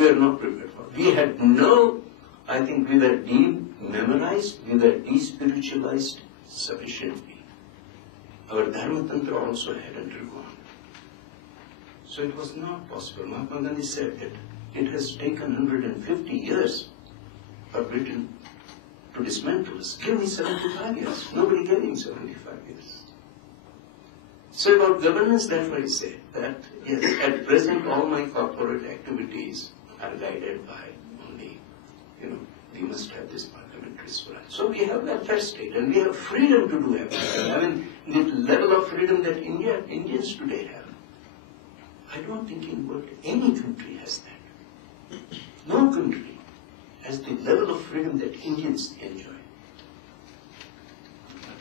We were not prepared for. We had no, I think we were memorized, we were despiritualized sufficiently. Our Dharma Tantra also had undergone. So it was not possible. Mahatma Gandhi said that it has taken 150 years for Britain to dismantle us. Give me 75 years. Nobody gave him 75 years. So about governance, that's why I say that, yes, at present all my corporate activities are guided by only, we must have this parliamentary Swaraj. So we have welfare state and we have freedom to do everything. I mean, the level of freedom that Indians today have, I don't think in the world any country has that. No country has the level of freedom that Indians enjoy.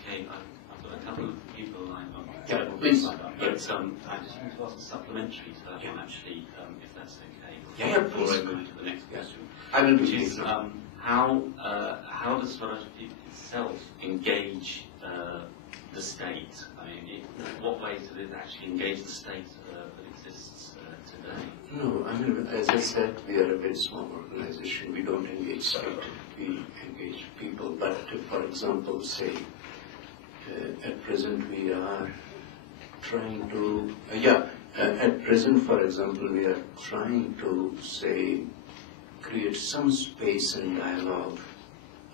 Okay, I've got a couple of people lined up. Yeah, please. But I just want to ask a supplementary to that one, actually, if that's okay. Yeah, before please. I move to the next question. I will do Which is, this. how does Swaraj itself engage the state? I mean, what ways does it actually engage the state that exists today? No, I mean, as I said, we are a very small organization. We don't engage state. We engage people. But for example, say, at present we are trying to, at present, for example, we are trying to, say, create some space and dialogue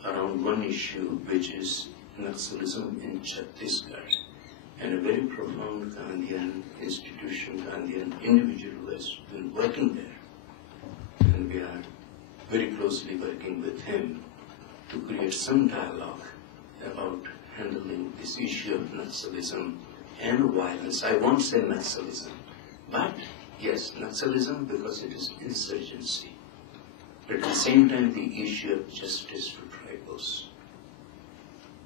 around one issue, which is Naxalism in Chhattisgarh. And a very profound Gandhian institution, Gandhian individual who has been working there. And we are very closely working with him to create some dialogue about handling this issue of Naxalism and violence. I won't say Naxalism, but yes, Naxalism because it is insurgency. But at the same time, the issue of justice to tribals.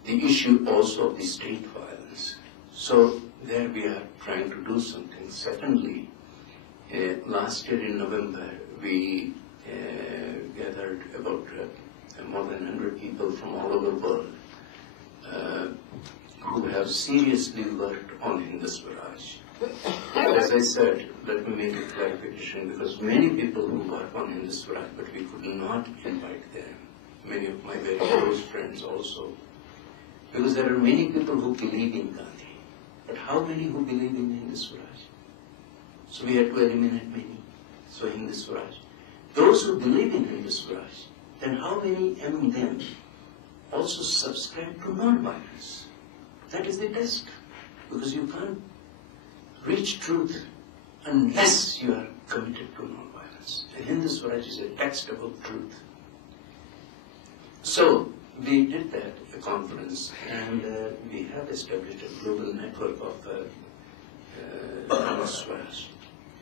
The issue also of the state violence. So there we are trying to do something. Secondly, last year in November, we gathered about more than 100 people from all over the world who have seriously worked on Hindu Swaraj. As I said, let me make a clarification, because many people who work on Hindu Swaraj, but we could not invite them. Many of my very close friends also. Because there are many people who believe in Gandhi. But how many who believe in Hindu Swaraj? So we had to eliminate many. So Hindu Swaraj. Those who believe in Hindu Swaraj, then how many among them also subscribe to non-violence? That is the test. Because you can't reach truth unless you are committed to non-violence. And Hindu Swaraj is a text about truth. So we did that, a conference, and we have established a global network of Swaraj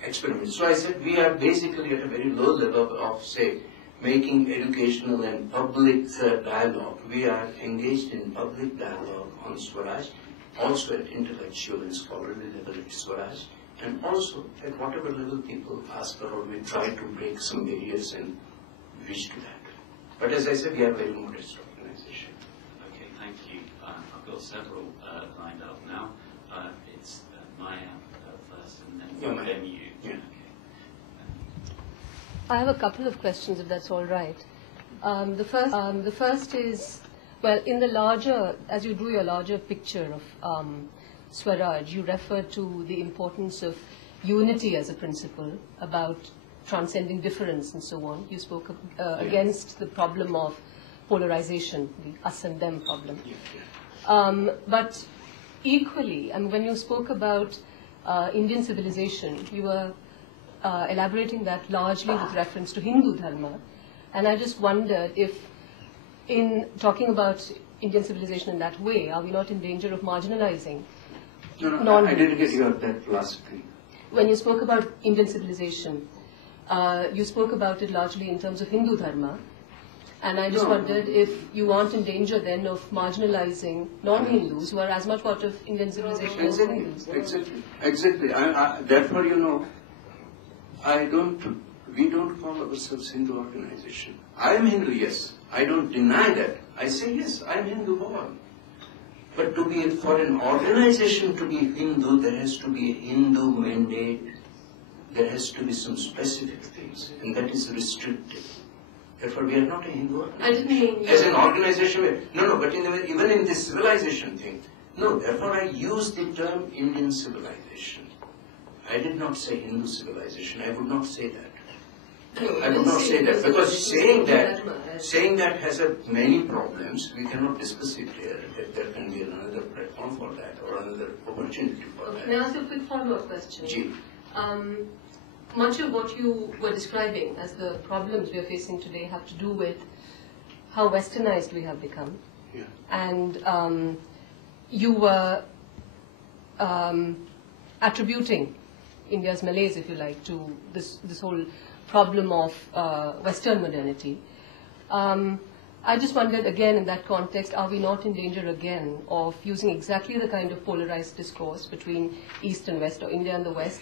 experiments. So I said we are basically at a very low level of, say, making educational and public dialogue. We are engaged in public dialogue on Swaraj, also at intellectual and scholarly level at Swaraj, and also at whatever level people ask for, or we try to break some barriers and reach to that. But as I said, we are a very modest organization. Okay, thank you. I've got several lined up now. It's Maya first, and then you. Yeah. Okay. I have a couple of questions, if that's all right. The first is, well, in the larger, as you drew your larger picture of Swaraj, you refer to the importance of unity as a principle, about transcending difference and so on. You spoke against the problem of polarization, the us and them problem. But equally, and when you spoke about Indian civilization, you were elaborating that largely with reference to Hindu Dharma. And I just wondered if, in talking about Indian civilization in that way, are we not in danger of marginalizing? No, I didn't get you that last thing. When you spoke about Indian civilization, you spoke about it largely in terms of Hindu Dharma. And I just wondered if you aren't in danger then of marginalizing non-Hindus who are as much part of Indian civilization as Hindus. Exactly. Therefore, we don't call ourselves Hindu organization. I am Hindu, yes. I don't deny that. I say, yes, I am Hindu born. But for an organization to be Hindu, there has to be a Hindu mandate. there has to be some specific things, and that is restricted. Therefore, we are not a Hindu organization. I didn't mean... As an organization, no, but even in this civilization thing, no, therefore I use the term Indian civilization. I did not say Hindu civilization. I would not say that. No, I would not say that, because saying that has many problems. We cannot discuss it here. There can be another platform for that, or another opportunity for that. Can I ask you a quick follow-up question? Ji. Much of what you were describing as the problems we are facing today have to do with how westernized we have become. Yeah. And you were attributing India's malaise, if you like, to this whole problem of Western modernity. I just wondered again in that context, are we not in danger again of using exactly the kind of polarized discourse between East and West, or India and the West,